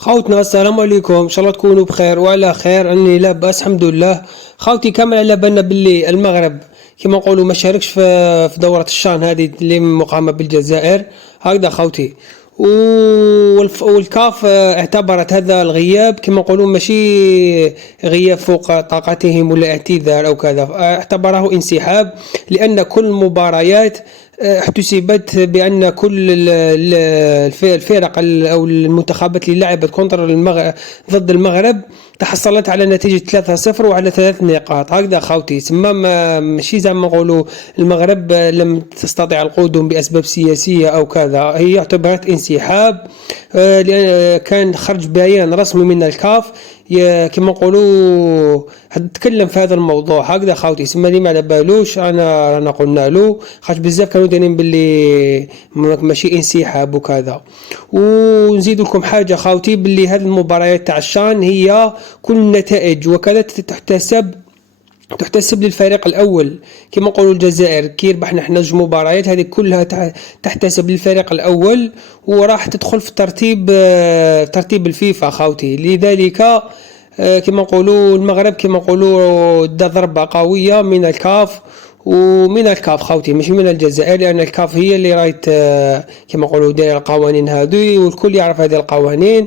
خوتنا السلام عليكم، ان شاء الله تكونوا بخير وعلى خير. اني لاباس الحمد لله. خوتي كامل على بالنا باللي المغرب كما نقولوا ما شاركش في دوره الشان هذه اللي مقامه بالجزائر هكذا خوتي. والكاف اعتبرت هذا الغياب كما نقولوا ماشي غياب فوق طاقتهم ولا اعتذار او كذا، اعتبره انسحاب لان كل المباريات احتسبت بأن كل الفرق أو المنتخبات اللي لعبت كونتر ضد المغرب تحصلت على نتيجة 3-0 وعلى 3 نقاط هكذا خوتي. تما ماشي زعما نقولوا المغرب لم تستطيع القدوم بأسباب سياسية أو كذا، هي اعتبرت انسحاب لأن كان خرج بيان رسمي من الكاف كما نقولوا تكلم في هذا الموضوع هكذا خوتي. تسمى لي ما على بالوش رانا قلنا له خاطر بزاف كانوا دايرين باللي ماشي انسحاب وكذا. ونزيد لكم حاجه خوتي باللي هذه المباريات تاع الشان هي كل النتائج وكذا تحتسب للفريق الاول كما نقولوا الجزائر كي يربحنا حنا جوج مباريات هذه كلها تحتسب للفريق الاول وراح تدخل في ترتيب الفيفا خوتي. لذلك كما نقولوا المغرب كما نقولوا دا ضربه قويه من الكاف خوتي ماشي من الجزائر، لان الكاف هي اللي رايت كما نقولوا دايره القوانين هذه والكل يعرف هذه القوانين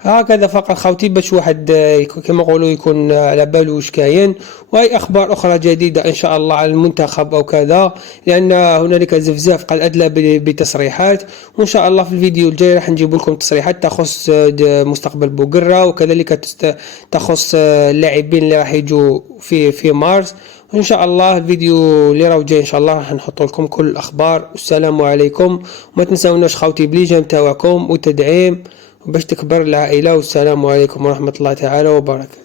هكذا فقط خوتي باش واحد كما نقولوا يكون على باله واش كاين. وهي اخبار اخرى جديده ان شاء الله على المنتخب او كذا، لان هنالك زفزاف قال ادلى بتصريحات، وان شاء الله في الفيديو الجاي راح نجيب لكم تصريحات تخص مستقبل بوقرة وكذلك تخص اللاعبين اللي راح يجوا في مارس. وان شاء الله الفيديو اللي راهو جاي ان شاء الله راح نحط لكم كل الاخبار. والسلام عليكم، وما تنساوناش خوتي بليجان تاعكم وتدعيم باش تكبر العائلة. والسلام عليكم ورحمة الله تعالى وبركاته.